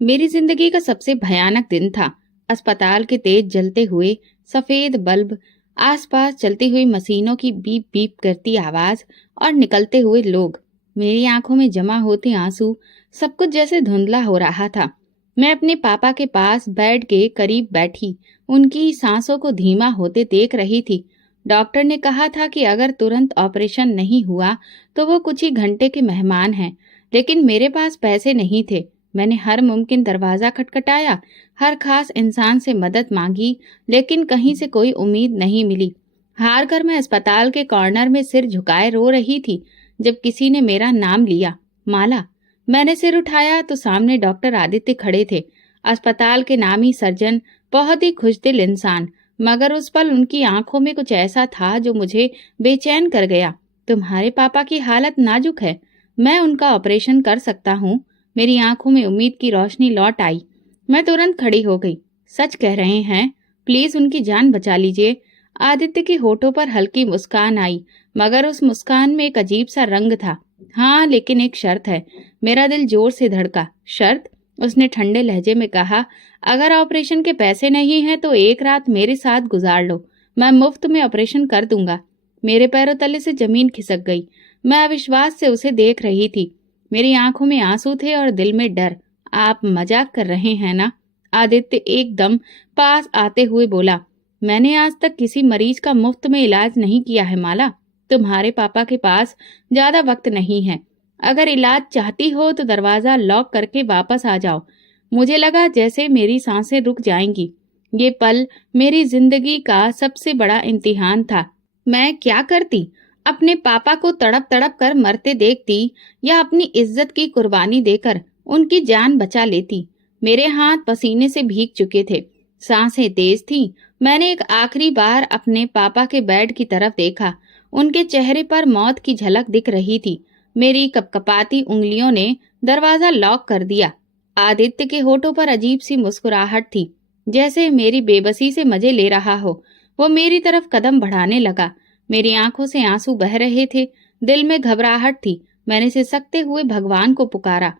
मेरी जिंदगी का सबसे भयानक दिन था। अस्पताल के तेज जलते हुए सफेद बल्ब, आसपास चलती हुई मशीनों की बीप बीप करती आवाज और निकलते हुए लोग। मेरी आंखों में जमा होते आंसू, सब कुछ जैसे धुंधला हो रहा था। मैं अपने पापा के पास बेड के करीब बैठी उनकी सांसों को धीमा होते देख रही थी। डॉक्टर ने कहा था कि अगर तुरंत ऑपरेशन नहीं हुआ तो वो कुछ ही घंटे के मेहमान हैं, लेकिन मेरे पास पैसे नहीं थे। मैंने हर मुमकिन दरवाजा खटखटाया, हर खास इंसान से मदद मांगी, लेकिन कहीं से कोई उम्मीद नहीं मिली। हार कर मैं अस्पताल के कॉर्नर में सिर झुकाए रो रही थी जब किसी ने मेरा नाम लिया, माला। मैंने सिर उठाया तो सामने डॉक्टर आदित्य खड़े थे, अस्पताल के नामी सर्जन, बहुत ही खुशदिल इंसान। मगर उस पल उनकी आंखों में कुछ ऐसा था जो मुझे बेचैन कर गया। तुम्हारे पापा की हालत नाजुक है, मैं उनका ऑपरेशन कर सकता हूँ। मेरी आंखों में उम्मीद की रोशनी लौट आई। मैं तुरंत खड़ी हो गई। सच कह रहे हैं, प्लीज उनकी जान बचा लीजिए। आदित्य के होठों पर हल्की मुस्कान आई, मगर उस मुस्कान में एक अजीब सा रंग था। हाँ, लेकिन एक शर्त है। मेरा दिल जोर से धड़का। शर्त? उसने ठंडे लहजे में कहा, अगर ऑपरेशन के पैसे नहीं हैं तो एक रात मेरे साथ गुजार लो, मैं मुफ्त में ऑपरेशन कर दूंगा। मेरे पैरों तले से जमीन खिसक गई। मैं अविश्वास से उसे देख रही थी। मेरी आंखों में आंसू थे और दिल में डर। आप मजाक कर रहे हैं ना? आदित्य एकदम पास आते हुए बोला, मैंने आज तक किसी मरीज का मुफ्त में इलाज नहीं किया है माला। तुम्हारे पापा के पास ज्यादा वक्त नहीं है। अगर इलाज चाहती हो तो दरवाजा लॉक करके वापस आ जाओ। मुझे लगा जैसे मेरी सांसें रुक जाएंगी। ये पल मेरी जिंदगी का सबसे बड़ा इम्तिहान था। मैं क्या करती? अपने पापा को तड़प तड़प कर मरते देखती या अपनी इज्जत की कुर्बानी देकर उनकी जान बचा लेती? मेरे हाथ पसीने से भीग चुके थे, सांसें तेज थीं। मैंने एक आखिरी बार अपने पापा के बेड की तरफ देखा। उनके चेहरे पर मौत की झलक दिख रही थी। मेरी कपकपाती उंगलियों ने दरवाजा लॉक कर दिया। आदित्य के होठों पर अजीब सी मुस्कुराहट थी, जैसे मेरी बेबसी से मजे ले रहा हो। वो मेरी तरफ कदम बढ़ाने लगा। मेरी आंखों से आंसू बह रहे थे, दिल में घबराहट थी। मैंने सिसकते हुए भगवान को पुकारा,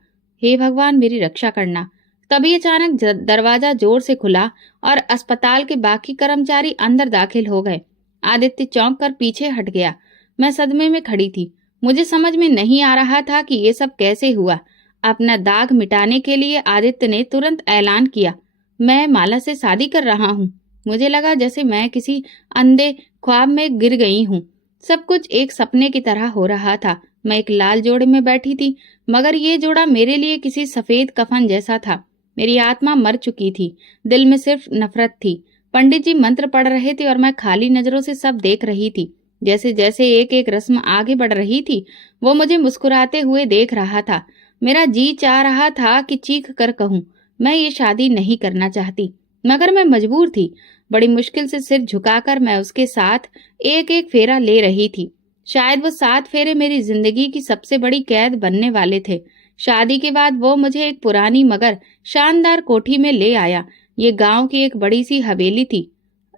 हे भगवान मेरी रक्षा करना। तभी अचानक दरवाजा जोर से खुला और अस्पताल के बाकी कर्मचारी अंदर दाखिल हो गए। आदित्य चौंक कर पीछे हट गया। मैं सदमे में खड़ी थी। मुझे समझ में नहीं आ रहा था कि ये सब कैसे हुआ। अपना दाग मिटाने के लिए आदित्य ने तुरंत ऐलान किया, मैं माला से शादी कर रहा हूँ। मुझे लगा जैसे मैं किसी अंधे ख्वाब में गिर गई हूँ। सब कुछ एक सपने की तरह हो रहा था। मैं एक लाल जोड़े में बैठी थी, मगर ये जोड़ा मेरे लिए किसी सफेद कफन जैसा था। मेरी आत्मा मर चुकी थी, दिल में सिर्फ नफरत थी। पंडित जी मंत्र पढ़ रहे थे और मैं खाली नजरों से सब देख रही थी। जैसे जैसे एक एक रस्म आगे बढ़ रही थी, वो मुझे मुस्कुराते हुए देख रहा था। मेरा जी चाह रहा था कि चीख कर कहूँ, मैं ये शादी नहीं करना चाहती, मगर मैं मजबूर थी। बड़ी मुश्किल से सिर झुकाकर मैं उसके साथ एक एक फेरा ले रही थी। शायद वो 7 फेरे मेरी जिंदगी की सबसे बड़ी कैद बनने वाले थे। शादी के बाद वो मुझे एक पुरानी मगर शानदार कोठी में ले आया। ये गांव की एक बड़ी सी हवेली थी।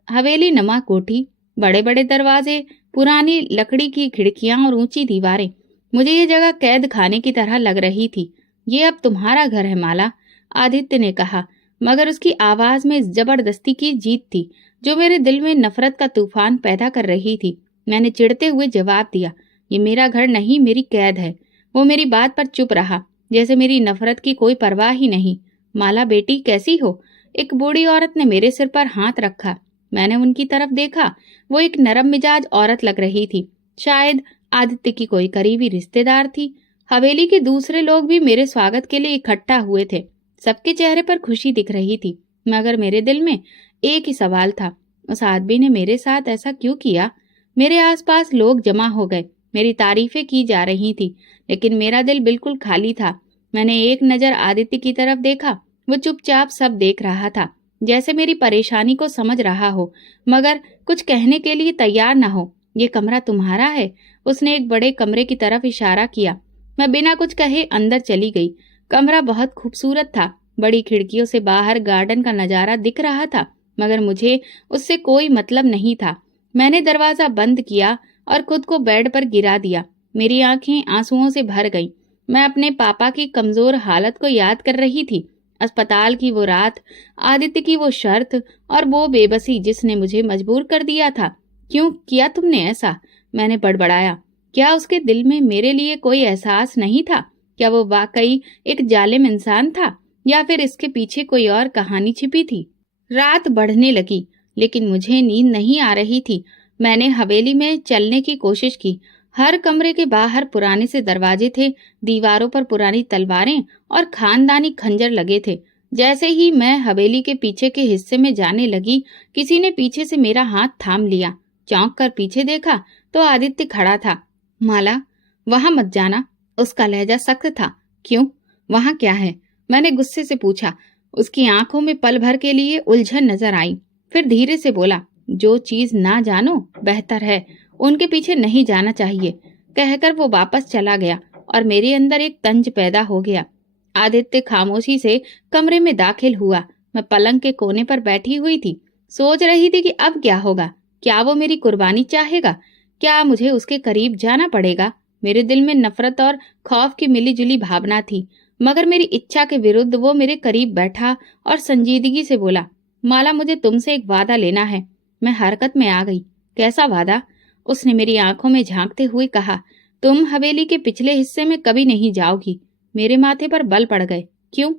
हवेली नमा कोठी, बड़े बड़े दरवाजे, पुरानी लकड़ी की खिड़कियां और ऊंची दीवारें। मुझे ये जगह कैद खाने की तरह लग रही थी। ये अब तुम्हारा घर है माला, आदित्य ने कहा, मगर उसकी आवाज में जबरदस्ती की जीत थी जो मेरे दिल में नफरत का तूफान पैदा कर रही थी। मैंने चिढ़ते हुए जवाब दिया, ये मेरा घर नहीं, मेरी कैद है। वो मेरी बात पर चुप रहा, जैसे मेरी नफरत की कोई परवाह ही नहीं। माला बेटी कैसी हो? एक बूढ़ी औरत ने मेरे सिर पर हाथ रखा। मैंने उनकी तरफ देखा। वो एक नरम मिजाज औरत लग रही थी, शायद आदित्य की कोई करीबी रिश्तेदार थी। हवेली के दूसरे लोग भी मेरे स्वागत के लिए इकट्ठा हुए थे। सबके चेहरे पर खुशी दिख रही थी, मगर मेरे दिल में एक ही सवाल था, उस आदमी ने मेरे साथ ऐसा क्यों किया? मेरे आसपास लोग जमा हो गए, मेरी तारीफें की जा रही थी, लेकिन मेरा दिल बिल्कुल खाली था। मैंने एक नजर आदित्य की तरफ देखा। वो चुपचाप सब देख रहा था, जैसे मेरी परेशानी को समझ रहा हो, मगर कुछ कहने के लिए तैयार न हो। ये कमरा तुम्हारा है? उसने एक बड़े कमरे की तरफ इशारा किया। मैं बिना कुछ कहे अंदर चली गई। कमरा बहुत खूबसूरत था। बड़ी खिड़कियों से बाहर गार्डन का नजारा दिख रहा था, मगर मुझे उससे कोई मतलब नहीं था। मैंने दरवाजा बंद किया और खुद को बेड पर गिरा दिया। मेरी आंखें आंसुओं से भर गईं। मैं अपने पापा की कमजोर हालत को याद कर रही थी। अस्पताल की वो रात, आदित्य की वो शर्त और वो बेबसी जिसने मुझे मजबूर कर दिया था। क्यों किया तुमने ऐसा? मैंने बड़बड़ाया। क्या उसके दिल में मेरे लिए कोई एहसास नहीं था? क्या वो वाकई एक जालिम इंसान था या फिर इसके पीछे कोई और कहानी छिपी थी? रात बढ़ने लगी लेकिन मुझे नींद नहीं आ रही थी। मैंने हवेली में चलने की कोशिश की। हर कमरे के बाहर पुराने से दरवाजे थे, दीवारों पर पुरानी तलवारें और खानदानी खंजर लगे थे। जैसे ही मैं हवेली के पीछे के हिस्से में जाने लगी, किसी ने पीछे से मेरा हाथ थाम लिया। चौंक कर पीछे देखा तो आदित्य खड़ा था। माला, वहां मत जाना। उसका लहजा सख्त था। क्यों? वहां क्या है? मैंने गुस्से से पूछा। उसकी आंखों में पल भर के लिए उलझन नजर आई। फिर धीरे से बोला, जो चीज ना जानो बेहतर है उनके पीछे नहीं जाना चाहिए। कहकर वो वापस चला गया और मेरे अंदर एक तंज पैदा हो गया। आदित्य खामोशी से कमरे में दाखिल हुआ। मैं पलंग के कोने पर बैठी हुई थी। सोच रही थी कि अब क्या होगा। क्या वो मेरी कुर्बानी चाहेगा? क्या मुझे उसके करीब जाना पड़ेगा? मेरे दिल में नफरत और खौफ की मिलीजुली भावना थी, मगर मेरी इच्छा के विरुद्ध वो मेरे करीब बैठा और संजीदगी से बोला, माला, मुझे तुमसे एक वादा लेना है। मैं हरकत में आ गई। कैसा वादा? उसने मेरी आंखों में झांकते हुए कहा, तुम हवेली के पिछले हिस्से में कभी नहीं जाओगी। मेरे माथे पर बल पड़ गए। क्यों?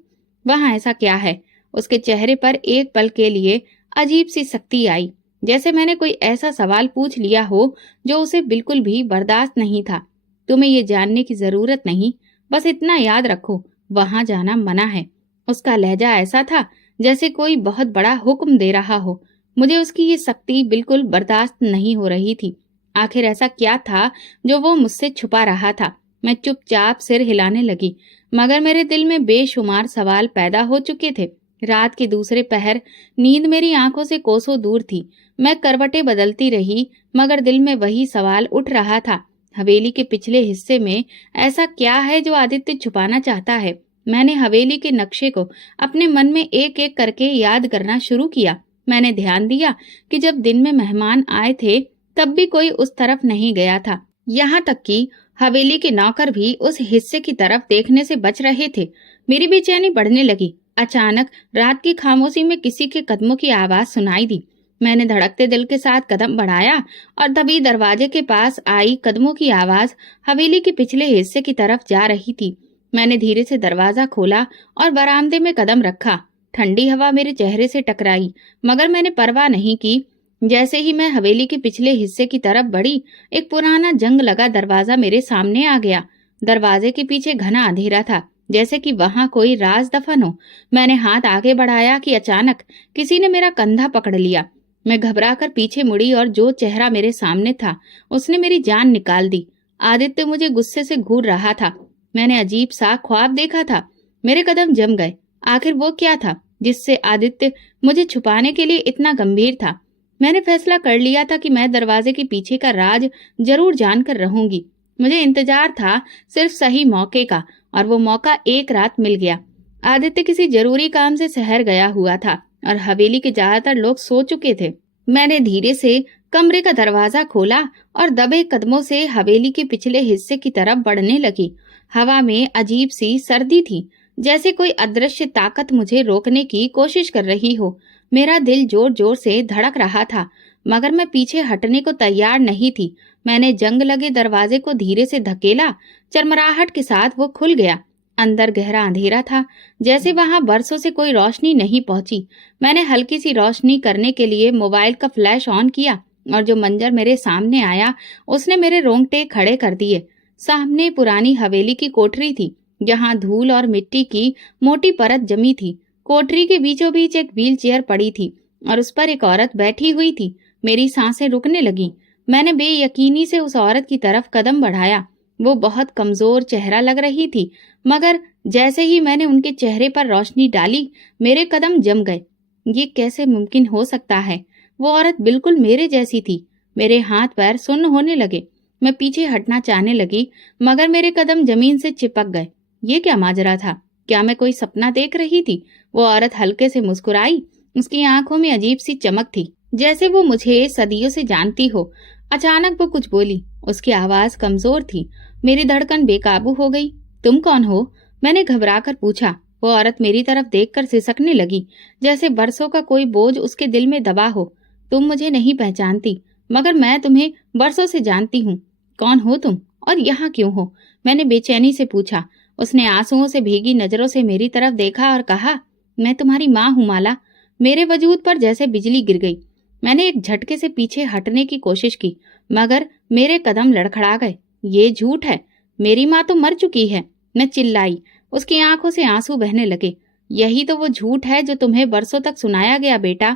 वहां ऐसा क्या है? उसके चेहरे पर एक पल के लिए अजीब सी सख्ती आई, जैसे मैंने कोई ऐसा सवाल पूछ लिया हो जो उसे बिल्कुल भी बर्दाश्त नहीं था। तुम्हें ये जानने की जरूरत नहीं, बस इतना याद रखो, वहां जाना मना है। उसका लहजा ऐसा था जैसे कोई बहुत बड़ा हुक्म दे रहा हो। मुझे उसकी ये सख्ती बिल्कुल बर्दाश्त नहीं हो रही थी। आखिर ऐसा क्या था जो वो मुझसे छुपा रहा था? मैं चुपचाप सिर हिलाने लगी, मगर मेरे दिल में बेशुमार सवाल पैदा हो चुके थे। रात के दूसरे पहर नींद मेरी आंखों से कोसों दूर थी। मैं करवटें बदलती रही, मगर दिल में वही सवाल उठ रहा था। हवेली के पिछले हिस्से में ऐसा क्या है जो आदित्य छुपाना चाहता है? मैंने हवेली के नक्शे को अपने मन में एक एक करके याद करना शुरू किया। मैंने ध्यान दिया कि जब दिन में मेहमान आए थे तब भी कोई उस तरफ नहीं गया था। यहाँ तक कि हवेली के नौकर भी उस हिस्से की तरफ देखने से बच रहे थे। मेरी बेचैनी बढ़ने लगी। अचानक रात की खामोशी में किसी के कदमों की आवाज सुनाई दी। मैंने धड़कते दिल के साथ कदम बढ़ाया और तभी दरवाजे के पास आई कदमों की आवाज हवेली के पिछले हिस्से की तरफ जा रही थी। मैंने धीरे से दरवाजा खोला और बरामदे में कदम रखा। ठंडी हवा मेरे चेहरे से टकराई, मगर मैंने परवाह नहीं की। जैसे ही मैं हवेली के पिछले हिस्से की तरफ बढ़ी, एक पुराना जंग लगा दरवाजा मेरे सामने आ गया। दरवाजे के पीछे घना अंधेरा था, जैसे कि वहां कोई राज दफन हो। मैंने हाथ आगे बढ़ाया कि अचानक किसी ने मेरा कंधा पकड़ लिया। मैं घबराकर पीछे मुड़ी और जो चेहरा मेरे सामने था उसने मेरी जान निकाल दी। आदित्य मुझे गुस्से से घूर रहा था। मैंने अजीब सा ख्वाब देखा था। मेरे कदम जम गए। आखिर वो क्या था जिससे आदित्य मुझे छुपाने के लिए इतना गंभीर था? मैंने फैसला कर लिया था कि मैं दरवाजे के पीछे का राज जरूर जानकर रहूंगी। मुझे इंतजार था सिर्फ सही मौके का, और वो मौका एक रात मिल गया। आदित्य किसी जरूरी काम से शहर गया हुआ था और हवेली के ज्यादातर लोग सो चुके थे। मैंने धीरे से कमरे का दरवाजा खोला और दबे कदमों से हवेली के पिछले हिस्से की तरफ बढ़ने लगी। हवा में अजीब सी सर्दी थी, जैसे कोई अदृश्य ताकत मुझे रोकने की कोशिश कर रही हो। मेरा दिल जोर जोर से धड़क रहा था, मगर मैं पीछे हटने को तैयार नहीं थी। मैंने जंग लगे दरवाजे को धीरे से धकेला। चरमराहट के साथ वो खुल गया। अंदर गहरा अंधेरा था, जैसे वहां बरसों से कोई रोशनी नहीं पहुंची। मैंने हल्की सी रोशनी करने के लिए मोबाइल का फ्लैश ऑन किया और जो मंजर मेरे सामने आया उसने मेरे रोंगटे खड़े कर दिए। सामने पुरानी हवेली की कोठरी थी, जहां धूल और मिट्टी की मोटी परत जमी थी। कोठरी के बीचों बीच एक व्हील चेयर पड़ी थी और उस पर एक औरत बैठी हुई थी। मेरी सांसें रुकने लगी। मैंने बेयकीनी से उस औरत की तरफ कदम बढ़ाया। वो बहुत कमजोर चेहरा लग रही थी, मगर जैसे ही मैंने उनके चेहरे पर रोशनी डाली, मेरे कदम जम गए। ये कैसे मुमकिन हो सकता है? वो औरत बिल्कुल मेरे जैसी थी। मेरे हाथ पैर सुन्न होने लगे। मैं पीछे हटना चाहने लगी, मगर मेरे कदम जमीन से चिपक गए। ये क्या माजरा था? क्या मैं कोई सपना देख रही थी? वो औरत हल्के से मुस्कुराई। उसकी आंखों में अजीब सी चमक थी, जैसे वो मुझे सदियों से जानती हो। अचानक वो कुछ बोली। उसकी आवाज कमजोर थी। मेरी धड़कन बेकाबू हो गई। तुम कौन हो? मैंने घबराकर पूछा। वो औरत मेरी तरफ देखकर सिसकने लगी, जैसे बरसों का कोई बोझ उसके दिल में दबा हो। तुम मुझे नहीं पहचानती, मगर मैं तुम्हें बरसों से जानती हूँ। कौन हो तुम और यहाँ क्यों हो? मैंने बेचैनी से पूछा। उसने आंसुओं से भीगी नजरों से मेरी तरफ देखा और कहा, मैं तुम्हारी माँ हूँ माला। मेरे वजूद पर जैसे बिजली गिर गई। मैंने एक झटके से पीछे हटने की कोशिश की, मगर मेरे कदम लड़खड़ा गए। ये झूठ है, मेरी माँ तो मर चुकी है। मैं चिल्लाई। उसकी आंखों से आंसू बहने लगे। यही तो वो झूठ है जो तुम्हें बरसों तक सुनाया गया बेटा।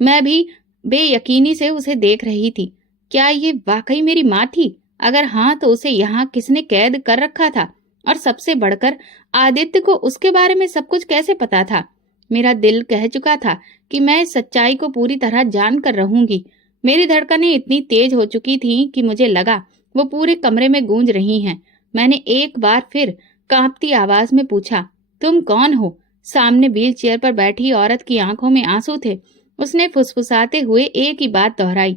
मैं भी बेयकीनी से उसे देख रही थी। क्या ये वाकई मेरी माँ थी? अगर हाँ, तो उसे यहाँ किसने कैद कर रखा था? और सबसे बढ़कर आदित्य को उसके बारे में सब कुछ कैसे पता था? मेरा दिल कह चुका था कि मैं इस सच्चाई को पूरी तरह जान कर रहूंगी। मेरी धड़कनें इतनी तेज हो चुकी थीं कि मुझे लगा वो पूरे कमरे में गूंज रही हैं। मैंने एक बार फिर कांपती आवाज में पूछा, तुम कौन हो? सामने व्हील चेयर पर बैठी औरत की आंखों में आंसू थे। उसने फुसफुसाते हुए एक ही बात दोहराई,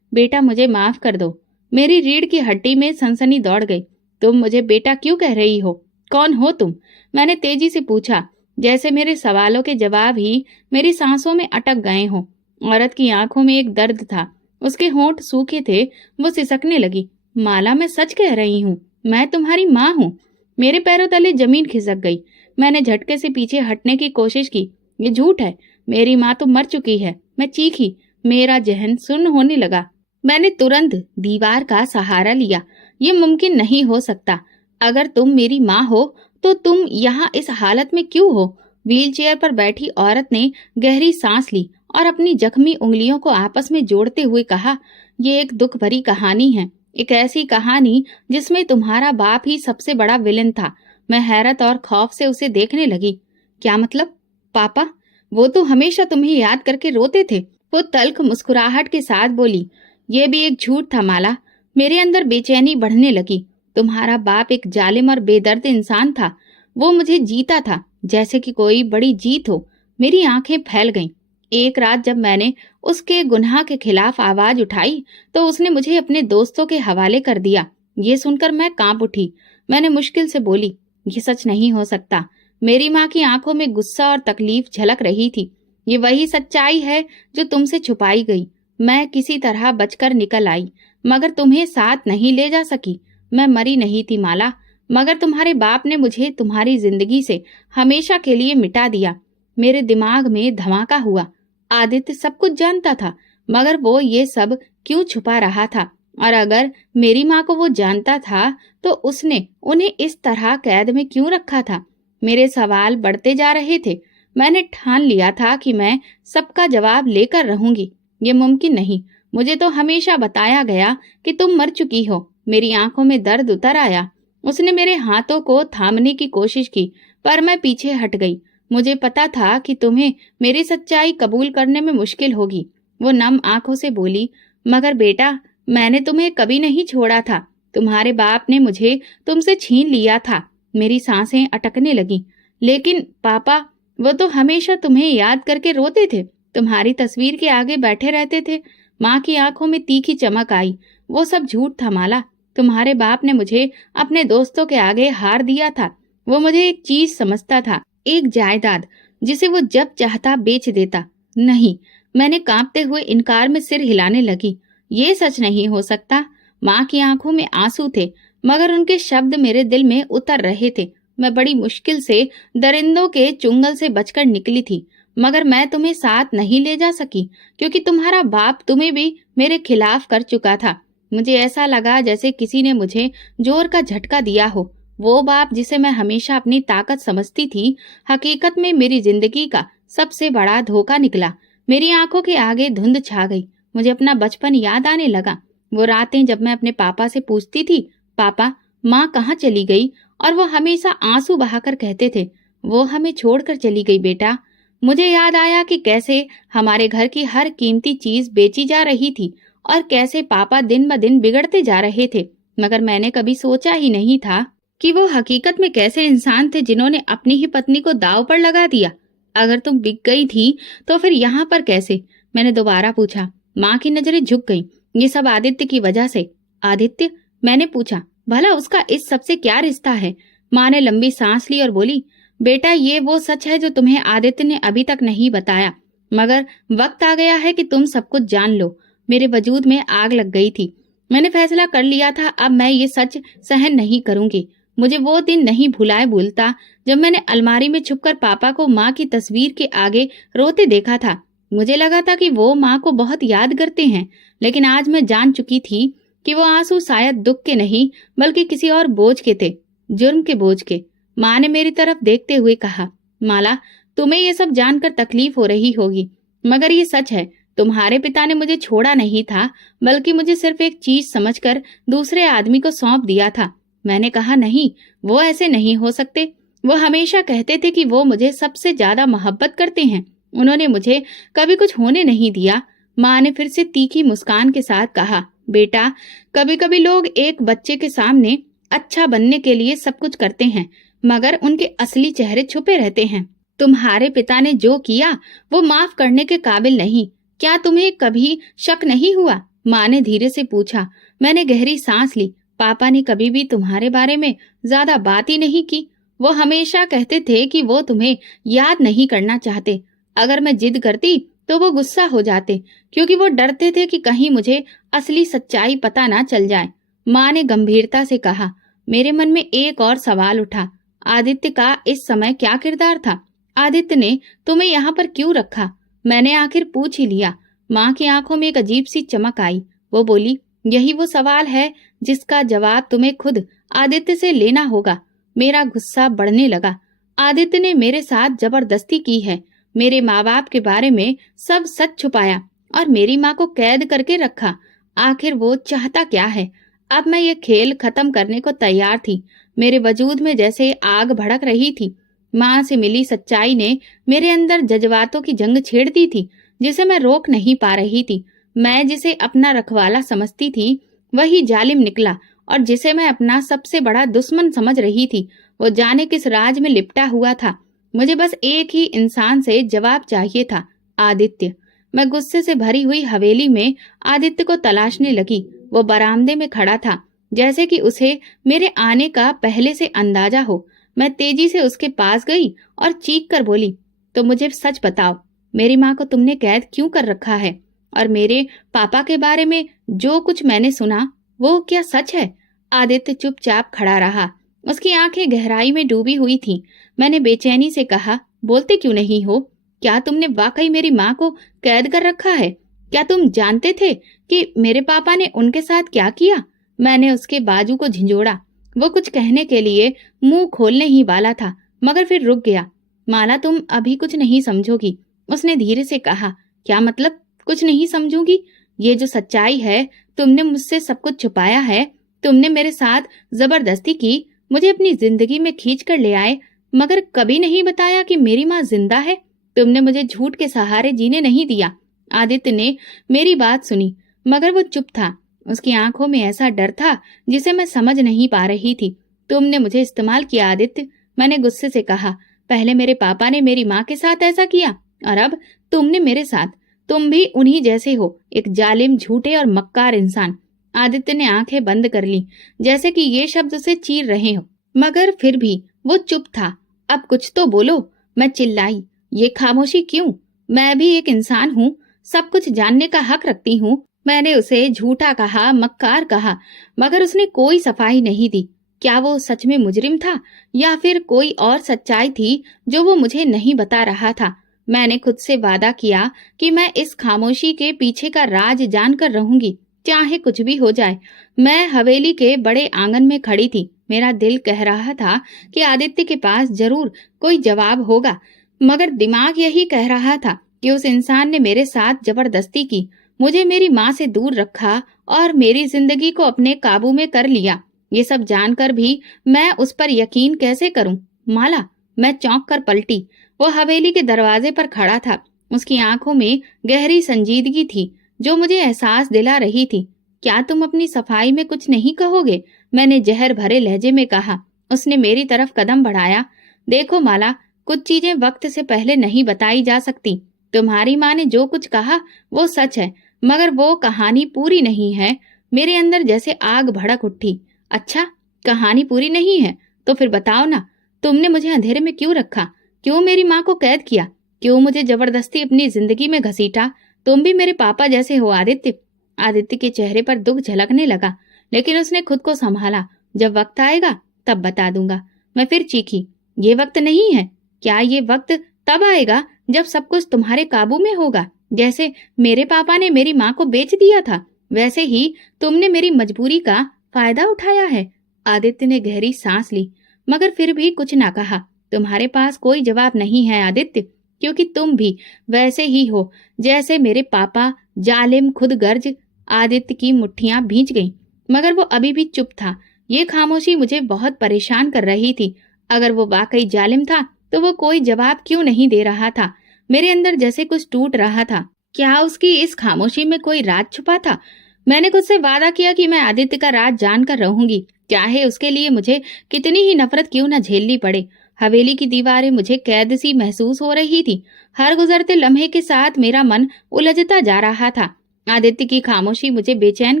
बेटा मुझे माफ कर दो। मेरी रीढ़ की हड्डी में सनसनी दौड़ गई। तुम मुझे बेटा क्यों कह रही हो? कौन हो तुम? मैंने तेजी से पूछा, जैसे मेरे सवालों के जवाब ही मेरी सांसों में अटक गए हों। औरत की आंखों में एक दर्द था, उसके होंठ सूखे थे। वो सिसकने लगी, माला मैं सच कह रही हूँ, मैं तुम्हारी माँ हूँ। मेरे पैरों तले जमीन खिसक गई। मैंने झटके से पीछे हटने की कोशिश की। ये झूठ है, मेरी माँ तो मर चुकी है। मैं चीखी। मेरा जहन सुन्न होने लगा। मैंने तुरंत दीवार का सहारा लिया। ये मुमकिन नहीं हो सकता। अगर तुम मेरी माँ हो तो तुम यहाँ इस हालत में क्यों हो? व्हीलचेयर पर बैठी औरत ने गहरी सांस ली और अपनी जख्मी उंगलियों को आपस में जोड़ते हुए कहा, ये एक दुख भरी कहानी है, एक ऐसी कहानी जिसमें तुम्हारा बाप ही सबसे बड़ा विलेन था। मैं हैरत और खौफ से उसे देखने लगी। क्या मतलब? पापा? वो तो हमेशा तुम्हें याद करके रोते थे। वो तल्ख मुस्कुराहट के साथ बोली, ये भी एक झूठ था माला। मेरे अंदर बेचैनी बढ़ने लगी। तुम्हारा बाप एक जालिम और बेदर्द इंसान था। वो मुझे जीता था, जैसे कि कोई बड़ी जीत हो। मेरी आंखें फैल गईं। एक रात जब मैंने उसके गुनाह के खिलाफ आवाज उठाई तो उसने मुझे अपने दोस्तों के हवाले कर दिया। ये सुनकर मैं कांप उठी। मैंने मुश्किल से बोली, ये सच नहीं हो सकता। मेरी माँ की आंखों में गुस्सा और तकलीफ झलक रही थी। ये वही सच्चाई है जो तुमसे छुपाई गई। मैं किसी तरह बचकर निकल आई, मगर तुम्हें साथ नहीं ले जा सकी। मैं मरी नहीं थी माला, मगर तुम्हारे बाप ने मुझे तुम्हारी जिंदगी से हमेशा के लिए मिटा दिया। मेरे दिमाग में धमाका हुआ। आदित्य सब कुछ जानता था, मगर वो ये सब क्यों छुपा रहा था? और अगर मेरी माँ को वो जानता था तो उसने उन्हें इस तरह कैद में क्यों रखा था? मेरे सवाल बढ़ते जा रहे थे। मैंने ठान लिया था कि मैं सबका जवाब लेकर रहूंगी। ये मुमकिन नहीं। मुझे तो हमेशा बताया गया कि तुम मर चुकी हो। मेरी आंखों में दर्द उतर आया। उसने मेरे हाथों को थामने की कोशिश की, पर मैं पीछे हट गई। मुझे पता था कि तुम्हें मेरी सच्चाई कबूल करने में मुश्किल होगी। वो नम आंखों से बोली, मगर बेटा, मैंने तुम्हें कभी नहीं छोड़ा था। तुम्हारे बाप ने मुझे तुमसे छीन लिया था। मेरी सांसें अटकने लगी। लेकिन पापा, वो तो हमेशा तुम्हें याद करके रोते थे, तुम्हारी तस्वीर के आगे बैठे रहते थे। माँ की आंखों में तीखी चमक आई। वो सब झूठ था माला। तुम्हारे बाप ने मुझे अपने दोस्तों के आगे हार दिया था। वो मुझे एक चीज समझता था, एक जायदाद, जिसे वो जब चाहता बेच देता। नहीं, मैंने कांपते हुए इनकार में सिर हिलाने लगी। ये सच नहीं हो सकता। माँ की आंखों में आंसू थे, मगर उनके शब्द मेरे दिल में उतर रहे थे। मैं बड़ी मुश्किल से दरिंदों के चुंगल से बचकर निकली थी, मगर मैं तुम्हें साथ नहीं ले जा सकी, क्योंकि तुम्हारा बाप तुम्हें भी मेरे खिलाफ कर चुका था। मुझे ऐसा लगा जैसे किसी ने मुझे जोर का झटका दिया हो। वो बाप जिसे मैं हमेशा अपनी ताकत समझती थी, हकीकत में मेरी जिंदगी का सबसे बड़ा धोखा निकला। मेरी आंखों के आगे धुंध छा गई। मुझे अपना बचपन याद आने लगा। वो रातें जब मैं अपने पापा से पूछती थी, पापा, माँ कहाँ चली गई? और वो हमेशा आंसू बहाकर कहते थे, वो हमें छोड़कर चली गई बेटा। मुझे याद आया कि कैसे हमारे घर की हर कीमती चीज बेची जा रही थी और कैसे पापा दिन ब दिन बिगड़ते जा रहे थे। मगर मैंने कभी सोचा ही नहीं था कि वो हकीकत में कैसे इंसान थे जिन्होंने अपनी ही पत्नी को दांव पर लगा दिया। अगर तुम बिक गई थी तो फिर यहाँ पर कैसे? मैंने दोबारा पूछा। माँ की नजरें झुक गईं। ये सब आदित्य की वजह से। आदित्य? मैंने पूछा। भला उसका इस सब से क्या रिश्ता है? माँ ने लंबी सांस ली और बोली, बेटा, ये वो सच है जो तुम्हें आदित्य ने अभी तक नहीं बताया, मगर वक्त आ गया है कि तुम सब कुछ जान लो। मेरे वजूद में आग लग गई थी। मैंने फैसला कर लिया था, अब मैं ये सच सहन नहीं करूंगी। मुझे वो दिन नहीं भुलाए भूलता जब मैंने अलमारी में छुपकर पापा को माँ की तस्वीर के आगे रोते देखा था। मुझे लगा था कि वो माँ को बहुत याद करते हैं, लेकिन आज मैं जान चुकी थी कि वो आंसू शायद दुख के नहीं बल्कि किसी और बोझ के थे, जुर्म के बोझ के। माँ ने मेरी तरफ देखते हुए कहा, माला, तुम्हें ये सब जानकर तकलीफ हो रही होगी, मगर ये सच है, तुम्हारे पिता ने मुझे छोड़ा नहीं था, बल्कि मुझे सिर्फ एक चीज समझकर दूसरे आदमी को सौंप दिया था। मैंने कहा, नहीं, वो ऐसे नहीं हो सकते। वो हमेशा कहते थे कि वो मुझे सबसे ज्यादा मोहब्बत करते हैं। उन्होंने मुझे कभी कुछ होने नहीं दिया। माँ ने फिर से तीखी मुस्कान के साथ कहा, बेटा, कभी कभी लोग एक बच्चे के सामने अच्छा बनने के लिए सब कुछ करते हैं, मगर उनके असली चेहरे छुपे रहते हैं। तुम्हारे पिता ने जो किया वो माफ करने के काबिल नहीं। क्या तुम्हें कभी शक नहीं हुआ? माँ ने धीरे से पूछा। मैंने गहरी सांस ली। पापा ने कभी भी तुम्हारे बारे में ज्यादा बात ही नहीं की। वो हमेशा कहते थे कि वो तुम्हें याद नहीं करना चाहते। अगर मैं जिद करती तो वो गुस्सा हो जाते, क्योंकि वो डरते थे कि कहीं मुझे असली सच्चाई पता ना चल जाए। माँ ने गंभीरता से कहा। मेरे मन में एक और सवाल उठा, आदित्य का इस समय क्या किरदार था? आदित्य ने तुम्हें यहाँ पर क्यों रखा? मैंने आखिर पूछ ही लिया। माँ की आंखों में एक अजीब सी चमक आई। वो बोली, यही वो सवाल है जिसका जवाब तुम्हें खुद आदित्य से लेना होगा। मेरा गुस्सा बढ़ने लगा। आदित्य ने मेरे साथ जबरदस्ती की है, मेरे माँ बाप के बारे में सब सच छुपाया और मेरी माँ को कैद करके रखा। आखिर वो चाहता क्या है? अब मैं ये खेल खत्म करने को तैयार थी। मेरे वजूद में जैसे आग भड़क रही थी। माँ से मिली सच्चाई ने मेरे अंदर जज्बातों की जंग छेड़ दी थी, जिसे मैं रोक नहीं पा रही थी। मैं जिसे अपना रखवाला समझती थी, वही जालिम निकला, और जिसे मैं अपना सबसे बड़ा दुश्मन समझ रही थी, वो जाने किस राज में लिपटा हुआ था। मुझे बस एक ही इंसान से जवाब चाहिए था, आदित्य। मैं गुस्से से भरी हुई हवेली में आदित्य को तलाशने लगी। वो बरामदे में खड़ा था, जैसे कि उसे मेरे आने का पहले से अंदाजा हो। मैं तेजी से उसके पास गई और चीख कर बोली, तो मुझे सच बताओ, मेरी माँ को तुमने कैद क्यों कर रखा है? और मेरे पापा के बारे में जो कुछ मैंने सुना, वो क्या सच है? आदित्य चुपचाप खड़ा रहा। उसकी आंखें गहराई में डूबी हुई थीं। मैंने बेचैनी से कहा, बोलते क्यों नहीं हो? क्या तुमने वाकई मेरी माँ को कैद कर रखा है? क्या तुम जानते थे कि मेरे पापा ने उनके साथ क्या किया? मैंने उसके बाजू को झिंझोड़ा। वो कुछ कहने के लिए मुंह खोलने ही वाला था, मगर फिर रुक गया। माला, तुम अभी कुछ नहीं समझोगी, उसने धीरे से कहा। क्या मतलब कुछ नहीं समझूंगी? ये जो सच्चाई है, तुमने मुझसे सब कुछ छुपाया है, तुमने मेरे साथ जबरदस्ती की, मुझे अपनी जिंदगी में खींच कर ले आए, मगर कभी नहीं बताया कि मेरी माँ जिंदा है। तुमने मुझे झूठ के सहारे जीने नहीं दिया। आदित्य ने मेरी बात सुनी, मगर वो चुप था। उसकी आंखों में ऐसा डर था जिसे मैं समझ नहीं पा रही थी। तुमने मुझे इस्तेमाल किया आदित्य, मैंने गुस्से से कहा। पहले मेरे पापा ने मेरी माँ के साथ ऐसा किया, और अब तुमने मेरे साथ। तुम भी उन्हीं जैसे हो, एक जालिम, झूठे और मक्कार इंसान। आदित्य ने आंखें बंद कर ली, जैसे कि ये शब्द उसे चीर रहे हो, मगर फिर भी वो चुप था। अब कुछ तो बोलो, मैं चिल्लाई। ये खामोशी क्यों? मैं भी एक इंसान हूँ, सब कुछ जानने का हक रखती हूँ। मैंने उसे झूठा कहा, मक्कार कहा, मगर उसने कोई सफाई नहीं दी। क्या वो सच में मुजरिम था, या फिर कोई और सच्चाई थी जो वो मुझे नहीं बता रहा था? मैंने खुद से वादा किया कि मैं इस खामोशी के पीछे का राज जानकर रहूंगी, चाहे कुछ भी हो जाए। मैं हवेली के बड़े आंगन में खड़ी थी। मेरा दिल कह रहा था कि आदित्य के पास जरूर कोई जवाब होगा, मगर दिमाग यही कह रहा था कि उस इंसान ने मेरे साथ जबरदस्ती की, मुझे मेरी माँ से दूर रखा और मेरी जिंदगी को अपने काबू में कर लिया। ये सब जानकर भी मैं उस पर यकीन कैसे करूं? माला, मैं चौंक कर पलटी। वो हवेली के दरवाजे पर खड़ा था। उसकी आंखों में गहरी संजीदगी थी, जो मुझे एहसास दिला रही थी। क्या तुम अपनी सफाई में कुछ नहीं कहोगे? मैंने जहर भरे लहजे में कहा। उसने मेरी तरफ कदम बढ़ाया। देखो माला, कुछ चीजें वक्त से पहले नहीं बताई जा सकती। तुम्हारी माँ ने जो कुछ कहा वो सच है, मगर वो कहानी पूरी नहीं है। मेरे अंदर जैसे आग भड़क उठी। अच्छा, कहानी पूरी नहीं है तो फिर बताओ ना, तुमने मुझे अंधेरे में क्यों रखा? क्यों मेरी माँ को कैद किया? क्यों मुझे जबरदस्ती अपनी जिंदगी में घसीटा? तुम भी मेरे पापा जैसे हो आदित्य। आदित्य के चेहरे पर दुख झलकने लगा, लेकिन उसने खुद को संभाला। जब वक्त आएगा तब बता दूंगा। मैं फिर चीखी, ये वक्त नहीं है। क्या ये वक्त तब आएगा जब सब कुछ तुम्हारे काबू में होगा? जैसे मेरे पापा ने मेरी माँ को बेच दिया था, वैसे ही तुमने मेरी मजबूरी का फायदा उठाया है। आदित्य ने गहरी सांस ली, मगर फिर भी कुछ ना कहा। तुम्हारे पास कोई जवाब नहीं है आदित्य, क्योंकि तुम भी वैसे ही हो जैसे मेरे पापा, जालिम खुदगर्ज। आदित्य की मुट्ठियां भींच गईं, मगर वो अभी भी चुप था। ये खामोशी मुझे बहुत परेशान कर रही थी। अगर वो वाकई जालिम था तो वो कोई जवाब क्यों नहीं दे रहा था? मेरे अंदर जैसे कुछ टूट रहा था। क्या उसकी इस खामोशी में कोई राज छुपा था? मैंने खुद से वादा किया कि मैं आदित्य का राज जानकर रहूंगी, चाहे उसके लिए मुझे कितनी ही नफरत क्यों न झेलनी पड़े। हवेली की दीवारें मुझे कैद सी महसूस हो रही थी। हर गुजरते लम्हे के साथ मेरा मन उलझता जा रहा था। आदित्य की खामोशी मुझे बेचैन